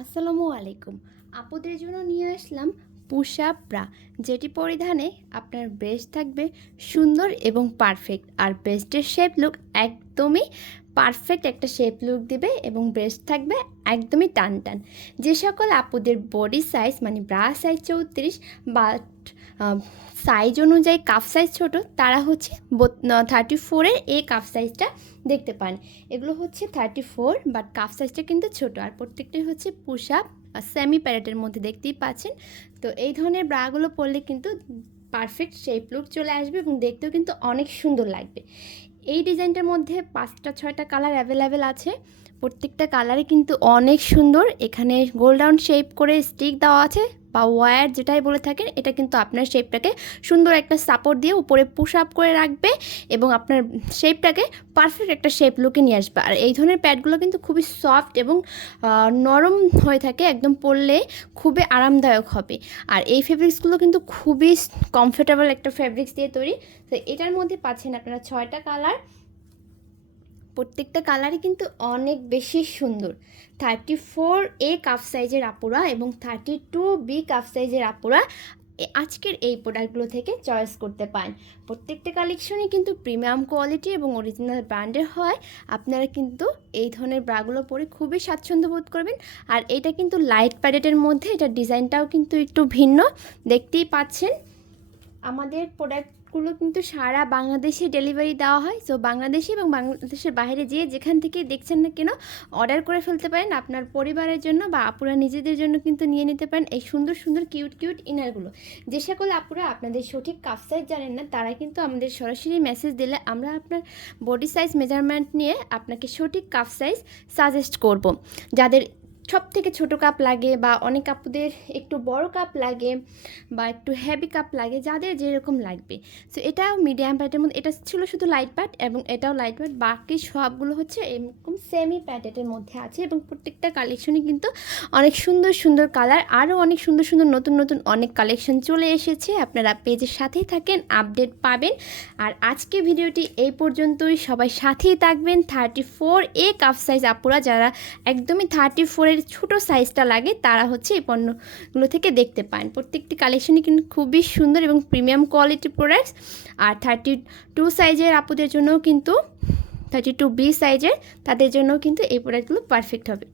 আসসালামু আলাইকুম। আপুদের জন্য নিয়ে আসলাম পুষা ব্রা যেটি পরিধানে আপনার ব্রেস্ট থাকবে সুন্দর এবং পারফেক্ট। আর ব্রেস্টের শেপ লুক একদমই পারফেক্ট একটা শেপ লুক দেবে এবং ব্রেস্ট থাকবে একদমই টান টান। যে সকল আপুদের বডি সাইজ মানে ব্রা সাইজ চৌত্রিশ বা সাইজ অনুযায়ী কাপ সাইজ ছোট, তারা হচ্ছে থার্টি ফোরের এই কাপ সাইজটা দেখতে পান। এগুলো হচ্ছে থার্টি ফোর বাট কাপ সাইজটা কিন্তু ছোট। আর প্রত্যেকটাই হচ্ছে পুশ আপ সেমি প্যারেটের মধ্যে দেখতেই পাচ্ছেন। তো এই ধরনের ব্রাগুলো পরলে কিন্তু পারফেক্ট শেপ লুক চলে আসবে এবং দেখতেও কিন্তু অনেক সুন্দর লাগবে। এই ডিজাইনটার মধ্যে পাঁচটা, ছয়টা কালার অ্যাভেলেবেল আছে। প্রত্যেকটা কালারই কিন্তু অনেক সুন্দর। এখানে গোল্ডাউন শেপ করে স্টিক দেওয়া আছে। বা ওয়্যার যেটাই বলে থাকেন, এটা কিন্তু আপনার শেপটাকে সুন্দর একটা সাপোর্ট দিয়ে উপরে পুশ আপ করে রাখবে এবং আপনার শেপটাকে পারফেক্ট একটা শেপ লুকে নিয়ে আসবে। আর এই ধরনের প্যাডগুলো কিন্তু খুবই সফট এবং নরম হয়ে থাকে, একদম পরলে খুবই আরামদায়ক হবে। আর এই ফেব্রিক্সগুলো কিন্তু খুবই কমফোর্টেবল একটা ফেব্রিক্স দিয়ে তৈরি। তো এটার মধ্যে পাচ্ছেন আপনারা ছয়টা কালার প্রত্যেকটা কালারই কিন্তু অনেক বেশি সুন্দর। থার্টি ফোর এ কাপ সাইজের আপুরা এবং থার্টি টু বি কাপ সাইজের আপুরা আজকের এই প্রোডাক্টগুলো থেকে চয়েস করতে পারেন। প্রত্যেকটা কালেকশনই কিন্তু প্রিমিয়াম কোয়ালিটি এবং অরিজিনাল ব্র্যান্ডের হয়। আপনারা কিন্তু এই ধরনের ব্রাগুলো পরে খুবই স্বাচ্ছন্দ্য বোধ করবেন। আর এটা কিন্তু লাইট প্যাডেটের মধ্যে, এটার ডিজাইনটাও কিন্তু একটু ভিন্ন। দেখতেই পাচ্ছেন? আমাদের প্রোডাক্টগুলো কিন্তু সারা বাংলাদেশে ডেলিভারি দেওয়া হয়। সো বাংলাদেশে এবং বাংলাদেশের বাইরে যেয়ে যেখান থেকে দেখছেন না কেন অর্ডার করে ফেলতে পারেন। আপনার পরিবারের জন্য বা আপুরা নিজেদের জন্য কিন্তু নিয়ে নিতে পারেন এই সুন্দর সুন্দর কিউট কিউট ইনারগুলো যে সকল আপুরা আপনাদের সঠিক কাপ সাইজ জানেন না, তারা কিন্তু আমাদের সরাসরি মেসেজ দিলে আমরা আপনার বডি সাইজ মেজারমেন্ট নিয়ে আপনাকে সঠিক কাপ সাইজ সাজেস্ট করব। যাদের সব থেকে ছোটো কাপ লাগে বা অনেক কাপুদের একটু বড় কাপ লাগে বা একটু হেভি কাপ লাগে, যাদের যেরকম লাগবে। সো এটাও মিডিয়াম প্যাটের মধ্যে, এটা ছিল শুধু লাইট প্যাট এবং এটাও লাইট প্যাট বাকি সবগুলো হচ্ছে এরকম সেমি প্যাটেটের মধ্যে আছে এবং প্রত্যেকটা কালেকশনই কিন্তু অনেক সুন্দর সুন্দর কালার আরও অনেক সুন্দর সুন্দর নতুন নতুন অনেক কালেকশন চলে এসেছে। আপনারা পেজের সাথেই থাকেন আপডেট পাবেন। আর আজকে ভিডিওটি এই পর্যন্তই। সবাই সাথেই থাকবেন। Thirty four A cup size আপুরা, যারা একদমই থার্টি ফোরের ছোটো সাইজটা লাগে, তারা হচ্ছে এই পণ্যগুলো থেকে দেখতে পান। প্রত্যেকটি কালেকশনই কিন্তু খুবই সুন্দর এবং প্রিমিয়াম কোয়ালিটি প্রোডাক্টস আর থার্টি টু সাইজের আপুদের জন্যও কিন্তু থার্টি টু বি সাইজের তাদের জন্যও কিন্তু এই প্রোডাক্টগুলো পারফেক্ট হবে।